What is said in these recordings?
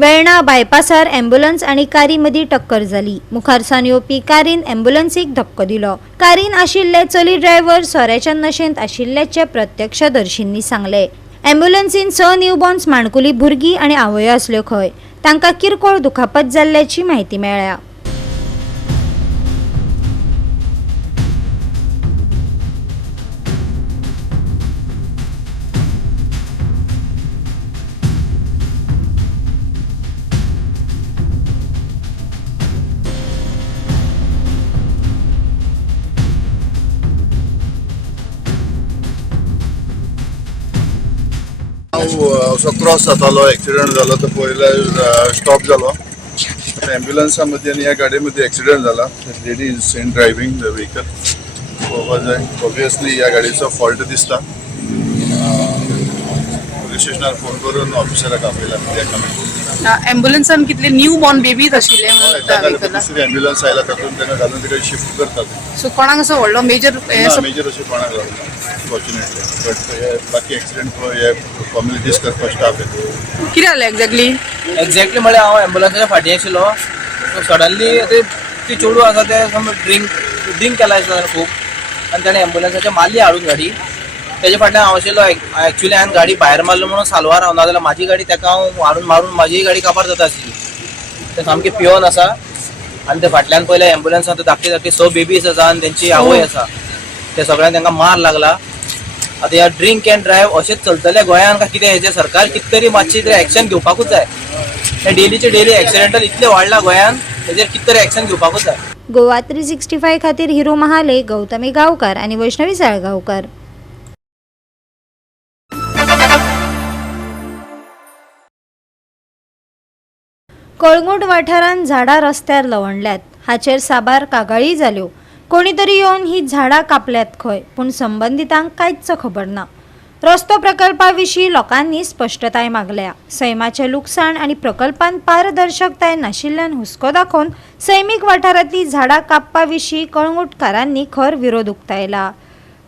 वेळणा बायपासार ambulance आणि कारी मदी टक्कर जाली। मुखारसान येवपी कारीन ॲम्ब्युलन्सीक धक्को दिलो। कारीन आशिल्ले चली ड्रायव्हर सोऱ्याच्या नशेंत आशिल्ल्याचे प्रत्यक्षदर्शींनी सांगले। ॲम्ब्युलन्सीन 6 न्यूबॉर्न्स माणकुली भुरगीं आणि आवयो आसल्यो खंय। तांकां किरकोळ दुखापत जाल्ल्याची माहिती मेळ्ळ्या। असो क्रॉस जातालो एक्सिडेंट जालो तो पयले स्टॉप जालो। एम्ब्युलन्सा मध्ये आणि या गाडीमध्ये एक्सिडेंट झाला। Lady is in driving the vehicle. पळोवपाक जाय ऑब्वियसली या गाडीचो फॉल्ट दिसता। पुलीस स्टेशनार फोन करून ऑफिसराक आपयला। एम्ब्युलन्सान कितले न्यू बॉर्न बेबीज आशिल्ले एम्ब्युलन्स आयला तातूंत तेन्ना घालून तिका शिफ्ट करतात। सो कोणाक असो व्हडलो मेजर मेजर अशें कोणाक जावना फॉर्च्युनेटली, बट बाकी एक्सिडेंट हे फॉर्मेलिटीज करपाक स्टाफ येता। कितें जालें एक्झॅक्टली म्हळ्यार हांव एम्ब्युलन्साच्या फाटी आशिल्लो। सडनली ती चेडू आसा ते ड्रिंक केला दिसता खूब, आनी ताणें एम्ब्युलन्साच्या मारली हाडून गाडी। तेजे फाटल्यान हांव आशिल्लो। एक्चुअली हांवें गाडी भायर मारलो म्हणून साल्वार हांव, नाजाल्यार म्हाजी गाडी ताका हांव हाडून मारून म्हाजी गाडी काबार जाता आसली। ते सामके पियोन आसा आनी ते फाटल्यान पयले एम्ब्युलन्सान धाकटी धाकटी 6 बेबीज आसा आनी तेंची आवय आसा। ते सगळ्यांक तांकां मार लागला। आतां ह्या ड्रिंक एंड ड्रायव्ह अशेंच चलतले गोंयांत काय कितें? हेजेर सरकार कितें तरी मातशी एक्शन घेवपाकूच जाय। हे डेलीचे डेली एक्सिडेंटल इतले वाडला गोंयांत, हेजेर कितें तरी एक्शन घेवपाकूच जाय। गोवा 365 खातीर हिरो महाले, गौतमी गांवकार आणि वैष्णवी साळगांवकार। कळंगूट वाठारांत झाडां रस्त्यार लवंडल्यात। हाचेर साबार कागाळी जाल्यो। कोणी तरी येवन ही झाडां कापल्यात खंय, पूण संबंधितांक कांयच खबर ना। रस्तो प्रकल्पाविशीं लोकांनी स्पश्टताय मागल्या। सैमाचे लुकसाण आणि प्रकल्पांत पारदर्शकताय नाशिल्ल्यान हुस्को दाखोवन सैमीक वाठारांतली झाडां कापपाविशीं कळंगूटकारांनी खर विरोध उक्तायला।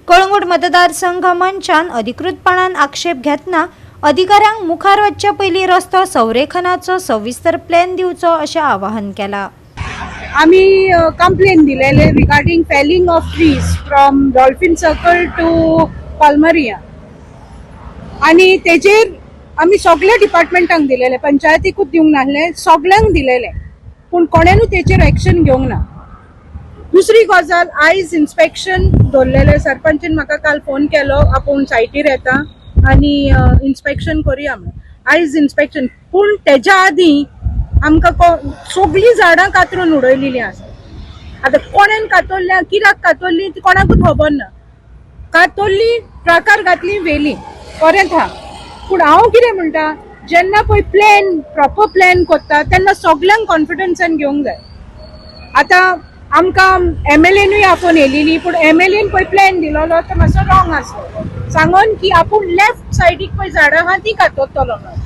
कळंगूट मतदारसंघ मंचान अधिकृतपणान आक्षेप घेतना अधिकाऱ्यांक मुखार वचचे पयलीं रस्तो संरेखनाचो सविस्तर प्लॅन दिवचो अशें आवाहन केलां। आम्ही कंप्लेन दिलेले regarding felling of trees from Dolphin Circle to Palmeria, आणि तेजेर आम्ही सगळ्या डिपार्टमेंटांक दिलेले, पंचायतीकूच दिवंक नासले, सगळ्यांक दिलेले, पूण कोणेनूच तेचेर एक्शन घेवंक ना। दुसरी गजाल, आयज इन्स्पेक्शन दवरलेले। सरपंचीन म्हाका काल फोन केलो, आपूण सायटीर येता आणि इन्स्पेक्शन करुया म्हणून। आयज इन्स्पेक्शन, पूण तेच्या आदीं आमकां सगळीं झाडां कातरून उडयलेलीं आसा। आतां कोणेन कातरल्या, कित्याक कातरली ती कोणाकूच खबर ना। कातरली, ट्रकार घातली, व्हेली, परत हा। पूण हांव कितें म्हणटा, जेन्ना पळय प्लॅन प्रॉपर प्लॅन करता तेन्ना सगळ्यांक कॉन्फिडन्सान घेवंक जाय। आतां आमकां MLAनूय आपोवन येयलेली, पूण MLAन पळय प्लॅन दिलोलो तो मातसो रॉंग आसलो। सांगून की आपूण लेफ्ट सायडीक पळय झाडां आहा ती कातरतलो म्हणून।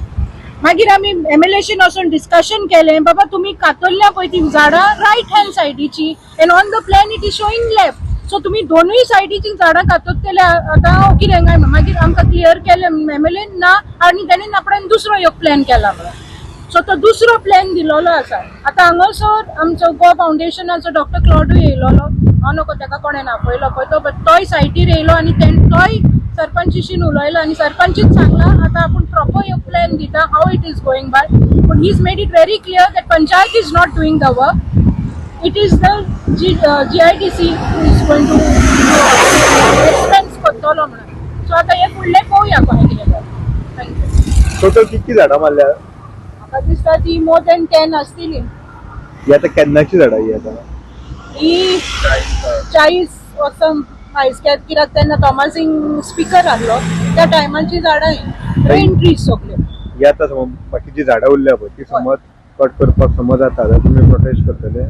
मागीर आमी MLAशी वचून डिस्कशन केलें, बाबा तुमी कातरल्या पळय ती झाडां रायट हँड सायडीची, and on the plan it is showing left, so तुमी दोनूय सायडीची झाडां कातरतले। आतां हांव कितें काय मागीर आमकां क्लियर केलें MLAन ना, आनी ताणें आपणान दुसरो एक प्लॅन केला म्हणून। सो तो दुसरो प्लॅन दिलोलो आसा। आतां हांगासर आमचो गोवा फावंडेशनाचो डॉक्टर क्लॉडूय येयलोलो, हांव नको ताका कोणें आपयलो पळय तो, बट तोय सायटीर येयलो आनी तोय सरपंचीशीन उलयलो, आनी सरपंचीन सांगलां आतां आपूण प्रॉपर एक प्लॅन दिता how it is going by, but he is made it very clear that panchayat is not doing the work, it is the GIDC is going to expense करतलो म्हणून। सो आतां हे फुडलें पळोवया कोणें कितें करता। थँक्यू। टोटल किती झाडां मारल्या? म्हाका दिसता ती मोर दॅन 10 आसतली। ही आतां केन्नाची झाडां ही आतां? ही 40 वर्सां आयज, कित्याक तेन्ना थॉमसींग स्पीकर आहलो त्या टायमाची झाडां ही रेन ट्रीज सगळ्यो। ही आतां समज बाकीची झाडां उरल्या पळय ती समज कट करपाक समज जाता जाल्यार तुमी प्रोटेस्ट करतले?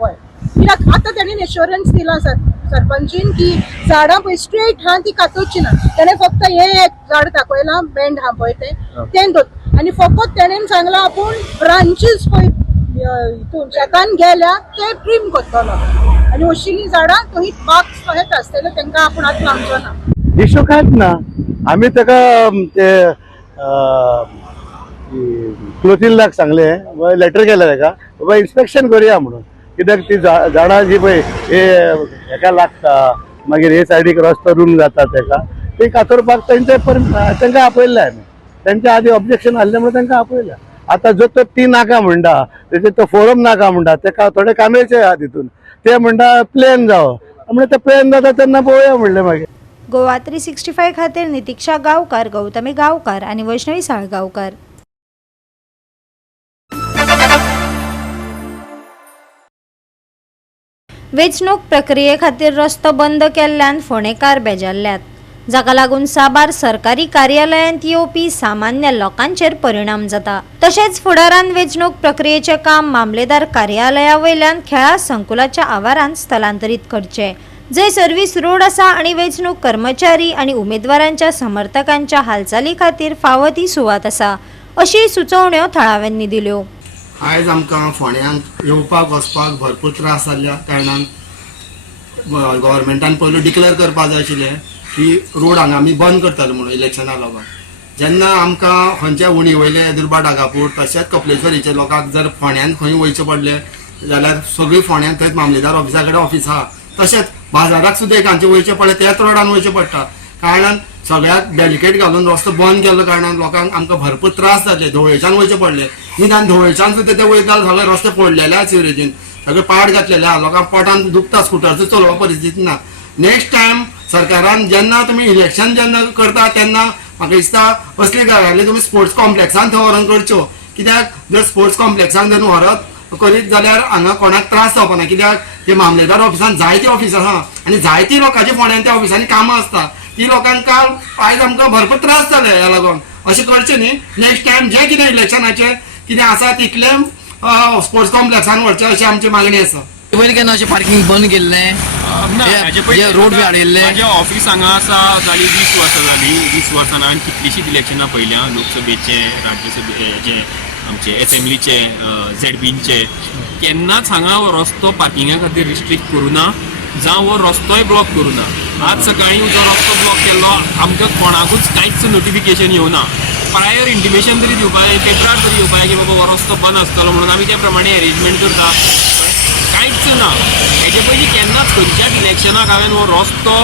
हय, कित्याक आतां ताणें एश्युरन्स दिला सरपंचीन की झाडां पळय स्ट्रेट हा ती कातरची ना। ताणें फक्त हे एक झाड दाखयलां, बेंड हा पळय तें दोत, आनी फकत ताणें सांगलां आपूण ब्रांचीस पळय हितून शेतान गेल्या ते ट्रीम करतलो, आनी अशिल्लीं झाडां थंय बाग्स तशेंच आसतले, तांकां आपूण आतां लावचो ना। इश्यू कांयच ना। आमी ताका ते क्लोथिंगलाक सांगलें लेटर केलें ताका बाबा इन्स्पेक्शन करुया म्हणून, कित्याक ती झाडां जी पळय हे हेका लागता मागीर हे सायडीक रस्तो रूंग जाता तेका ती कातरपाक तांकां आपयल्लें आमी. त्यांच्या आधी ऑब्जेक्शन आसल्यामुळे तांकां आपयल्या. आता जो तो ती नाका म्हणटा त्याचे तो फोरम नाका म्हणटा तेका थोडे कामेचे आहात तितून ते म्हणटा प्लेन जावं म्हणजे ते प्लेन जाता तेन्ना पळोवया म्हणलें मागीर. गोवा 365 खातीर नितीक्षा गांवकार, गौतमी गांवकार आणि वैष्णवी साळगांवकार. वेंचणूक प्रक्रिये खातीर रस्तो बंद केल्ल्यान फोंडेकार बेजारल्यात, जाका लागून साबार सरकारी कार्यालयांत येवपी सामान्य लोकांचेर परिणाम जाता. तशेंच फुडारान वेंचणूक प्रक्रियेचें काम मामलेदार कार्यालया वयल्यान खेळा संकुलाच्या आवारांत स्थलांतरीत करचें, जंय सर्व्हिस रोड आसा आनी वेंचणूक कर्मचारी आनी उमेदवारांच्या समर्थकांच्या हालचाली खातीर फावो ती सुवात आसा, अशी सुचोवण्यो थळाव्यांनी दिल्यो. आयज आमकां फोंड्यांत येवपाक वचपाक भरपूर त्रास जाल्ल्या कारणान गव्हर्मेंटान पयलीं डिक्लेअर करपाक जाय आशिल्लें की रोड हांगा आमी बंद करतले म्हणून इलेक्शना लागून. जेन्ना आमकां खंयचे उणी वयले दुर्बा डागापूर तशेंच कपलेश्वरीचे लोकांक जर फोंड्यान खंय वयचें पडलें जाल्यार सगळीं फोंड्यान थंय मामलेदार ऑफिसा कडेन ऑफिस आहा. तशेंच बाजाराक सुद्दां एक हांचे वयचें पडलें त्याच रोडान वयचें पडटा कारणान सगळ्याक बॅरिकेड घालून रस्तो बंद केल्लो कारणान लोकांक आमकां भरपूर त्रास जातले. धवळेच्यान वयचें पडलें निदान धवळेच्यान सुद्दां ते वयता सगळे रस्ते फोडलेले आहा सिवरेजीन, सगळे पाड घातलेले आहा. लोकांक पोटान दुखता, स्कुटरचो चलोवप परिस्थिती ना. नेक्स्ट टायम सरकारान जेन्ना तुमी इलेक्शन जेन्ना करता तेन्ना म्हाका दिसता असली गजाली तुमी स्पोर्ट्स कॉम्प्लेक्सान थंय व्हरून करच्यो, कित्याक जर स्पोर्ट्स कॉम्प्लेक्सान जर व्हरत करीत जाल्यार हांगा कोणाक त्रास जावपा ना. कित्याक ते मामलेदार ऑफिसान जायती ऑफिस आसा आनी जायती लोकांच्या फोंड्यान त्या ऑफिसांनी कामां आसता. ती लोकांक आयज आमकां भरपूर त्रास जाले ह्या लागून. अशें करचें न्ही. नेक्स्ट टायम जे कितें इलेक्शनाचे कितें आसा तितले स्पोर्ट्स कॉम्प्लेक्सान व्हरचें अशी आमची मागणी आसा. पयलीं केन्ना अशें पार्किंग बंद केल्लें रोड बी हाडिल्ले माझ्या ऑफिस हांगा आसा जाली 20 वर्सां जाली. 20 वर्सां हांवें कितलीशींच इलेक्शनां पयल्या, लोकसभेचे, राज्यसभेचे, आमचे असेंब्लीचे, झेडपीचे. केन्नाच हांगा रस्तो पार्किंगा खातीर रिस्ट्रिक्ट करूं ना जावं हो रस्तोय ब्लॉक करूं ना. आज सकाळीं जो रस्तो ब्लॉक केल्लो आमकां कोणाकूच कांयच नोटिफिकेशन येवना. प्रायर इंटिमेशन तरी दिवपाक जाय, पेपरार तरी येवपाक जाय की बाबा हो रस्तो बंद आसतलो म्हणून आमी त्या प्रमाणे अरेंजमेंट करता. कांयच ना. हेजे पयलीं केन्नाच खंयच्याच इलेक्शनाक हांवें हो रस्तो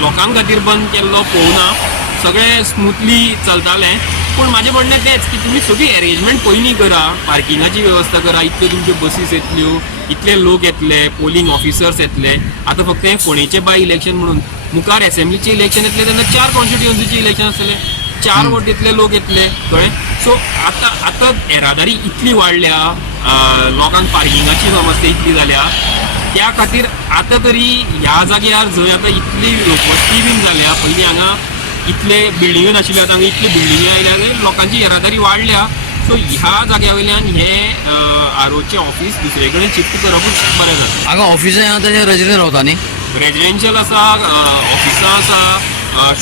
लोकां खातीर बंद केल्लो पळोवना. सगळें स्मुथली चलतालें. पूण म्हाजें म्हणणें तेंच की तुमी सगळी अरेंजमेंट पयलीं करा, पार्किंगाची वेवस्था करा. इतल्यो तुमच्यो बसीस येतल्यो, इतले लोक येतले, पोलिंग ऑफिसर्स येतले. आतां फक्त हें फोंडेचें बाय इलेक्शन म्हणून, मुखार असेंब्लीचें इलेक्शन येतलें तेन्ना 4 कॉन्स्टिट्युएन्सीचें इलेक्शन आसतलें, 4 वोट इतले लोक येतले कळ्ळें. सो आतां येरादारी इतली वाडल्या, लोकांक पार्किंगाची समस्या इतली जाल्या, त्या खातीर आतां तरी ह्या जाग्यार जंय आतां इतली लोकवस्ती बीन जाल्या, पयलीं हांगा इतले बिल्डिंग्यो नाशिल्ल्यो, आतां हांगा इतली बिल्डिंग्यो आयल्या आनी लोकांची येरादारी वाडल्या. सो ह्या जाग्या वयल्यान हें आरोचे ऑफिस दुसरे कडेन शिफ्ट करपूच बरें जाता. हांगा ऑफिसां आहा तशें रेजिडेंट रावता न्ही. रेजिडेन्शियल आसा, ऑफिसां आसा,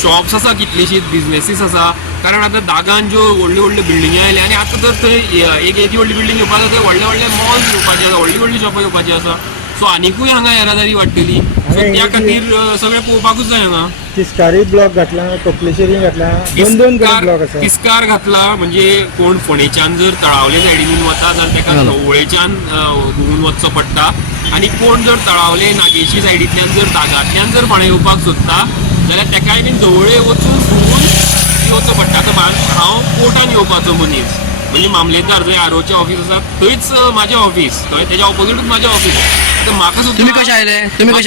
शॉप्स आसा, कितलीशीच बिजनेसीस आसा. कारण आतां दागान ज्यो व्हडल्यो व्हडल्यो बिल्डिंगी आयल्या आनी आतां तर थंय एक येदी व्हडली बिल्डींग येवपाक जाता, थंय व्हडले व्हडले मॉल्स येवपाचे आसा, व्हडली व्हडली शॉपां येवपाची आसा. सो आनिकूय हांगा येरादारी वाडटली. सो त्या खातीर सगळें पळोवपाकूच जाय हांगा. तिस्कारी ब्लॉक घातला, कपलेश्वरी घातला, दोन ब्लॉक आसा. तिस्कार घातला म्हणजे कोण फोंडेच्यान जर तळावले सायडीन वता जाल्यार तेका ढवळेच्यान घुंवून वचचो पडटा. आनी कोण जर तळावले नागेशी सायडींतल्यान जर दागांतल्यान जर फोंडे येवपाक सोदता जाल्यार तेकाय बीन ढवळे वचून घुंवून येवचो पडटा. आतां हांव कोर्टान येवपाचो मनीस, म्हणजे मामलेदार जंय आरोचें ऑफिस आसा थंयच म्हाजें ऑफिस, कळ्ळें, तेज्या ऑपोजीटूच म्हाजें ऑफिस. आतां म्हाका सुद्दां तुमी कशे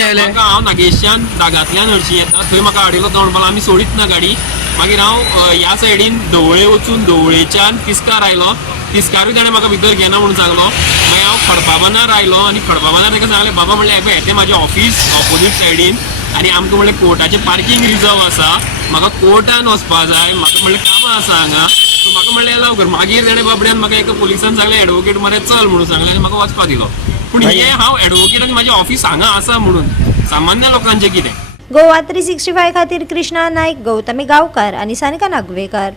आयले म्हाका हांव नागेशच्यान दागांतल्यान हरशीं येता, थंय म्हाका हाडिल्लो तोंडपाल, आमी सोडीत ना गाडी. मागीर हांव ह्या सायडीन ढवळे वचून ढवळेच्यान तिस्कार आयलो. तिस्कारूय ताणें म्हाका भितर घेना म्हणून सांगलो. मागीर हांव खडपाबानार आयलो आनी खडपाबानार ताका सांगलें बाबा म्हणलें हें तें म्हाजें ऑफिस ऑपोजीट सायडीन आनी आमकां म्हणलें कोर्टाचें पार्किंग रिजर्व आसा, म्हाका कोर्टान वचपा जाय, म्हाका म्हणलें कामां आसा हांगा. सो म्हाका म्हणलें लवकर. मागीर ताणें बाबड्यान म्हाका एका पुलिसान सांगलें एडवोकेट मरे चल म्हणून सांगलें आनी म्हाका वचपा दिलो. पूण हें हांव एडवोकेट आनी म्हाजें ऑफिस हांगा आसा म्हणून सामान्य लोकांचें कितें. गोवा 365 खातीर कृष्णा नायक, गौतमी गांवकार आणि सानिका नागवेकर.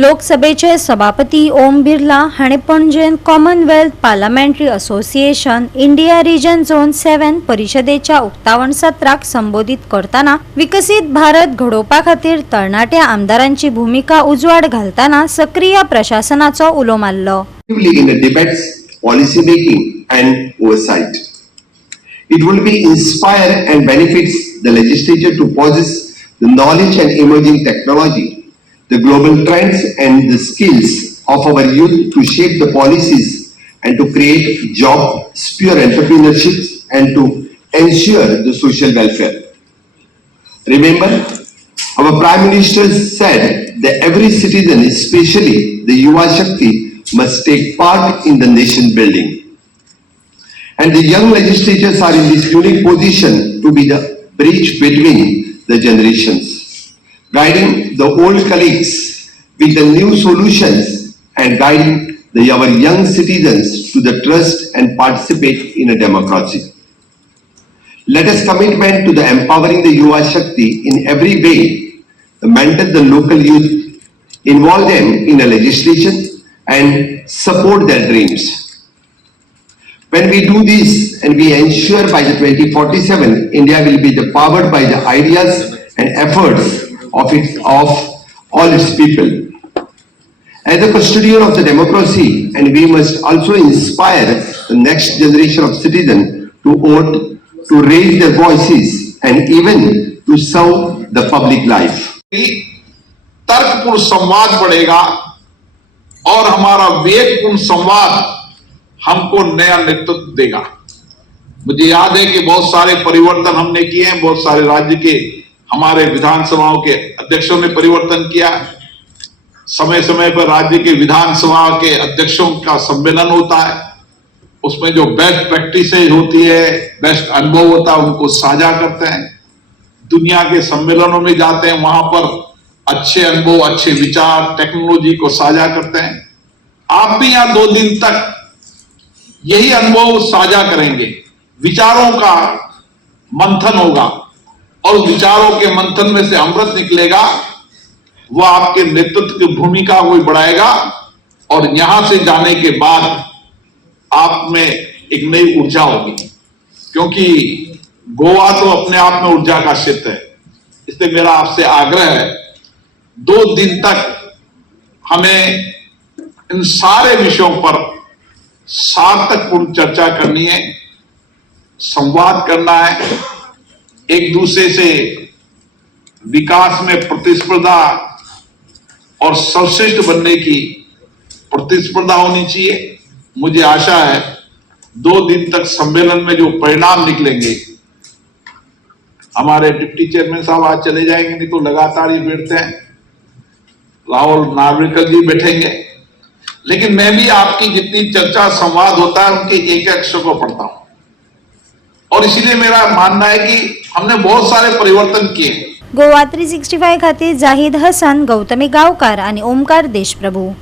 लोकसभेचे सभापती ओम बिर्ला हाणें पणजेन Commonwealth parliamentary association India region zone 7 परिशदेच्या उक्तावण सत्राक संबोधित करताना विकसित भारत घडोवपा खातीर तरणाट्या आमदारांची भूमिका उजवाड घालताना सक्रिय प्रशासनाचो उलो मारलो. In the debates, policy making and oversight. It will be inspire and benefits the legislature to possess the knowledge and emerging technology, the global trends and the skills of our youth to shape the policies and to create job, spur entrepreneurship and to ensure the social welfare. Remember, our Prime Minister said that every citizen, especially the Yuva Shakti, must take part in the nation building. And the young legislators are in this unique position to be the bridge between the generations, guiding the old colleagues with the new solutions and guiding our young citizens to the trust and participate in a democracy. Let us commitment to the empowering the Yuva Shakti in every way, mentor the local youth, involve them in a legislation and support their dreams. When we do this and we ensure by the 2047 India will be powered by the ideas and efforts of all its people. As a custodian of the democracy, and we must also inspire the next generation of citizens to vote, to raise their voices and even to serve the public life. तर्कपूर्ण संवाद बढ़ेगा और हमारा विवेकपूर्ण संवाद हमको नया नेतृत्व देगा. मुझे याद है कि बहुत सारे परिवर्तन हमने किए हैं, बहुत सारे राज्य के हमारे विधानसभाओं के अध्यक्षों ने परिवर्तन किया. समय समय पर राज्य के विधानसभा के अध्यक्षों का सम्मेलन होता है, उसमें जो बेस्ट प्रैक्टिसेज होती है, बेस्ट अनुभव होता है, उनको साझा करते हैं. दुनिया के सम्मेलनों में जाते हैं, वहां पर अच्छे अनुभव, अच्छे विचार, टेक्नोलॉजी को साझा करते हैं. आप भी यहाँ 2 दिन तक यही अनुभव साझा करेंगे. विचारों का मंथन होगा और विचारों के मंथन में से अमृत निकलेगा. वह आपके नेतृत्व की भूमिका को बढ़ाएगा और यहां से जाने के बाद आप में एक नई ऊर्जा होगी, क्योंकि गोवा तो अपने आप में ऊर्जा का क्षेत्र है. इसलिए मेरा आपसे आग्रह है, 2 दिन तक हमें इन सारे विषयों पर सार्थकपूर्ण चर्चा करनी है, संवाद करना है, एक दूसरे से विकास में प्रतिस्पर्धा और सर्वश्रेष्ठ बनने की प्रतिस्पर्धा होनी चाहिए. मुझे आशा है 2 दिन तक सम्मेलन में जो परिणाम निकलेंगे, हमारे डिप्टी चेयरमैन साहब आज चले जाएंगे, नहीं तो लगातार ही बैठते हैं, राहुल नार्वेकर जी बैठेंगे, लेकिन मैं भी आपकी जितनी चर्चा संवाद होता है उनके एक अक्षर को पढ़ता हूं और इसीलिए मेरा मानना है कि हमने बहुत सारे परिवर्तन किए. गोवा 365 खातीर जाहीद हसन, गौतमी गावकार आणि ओमकार देशप्रभू.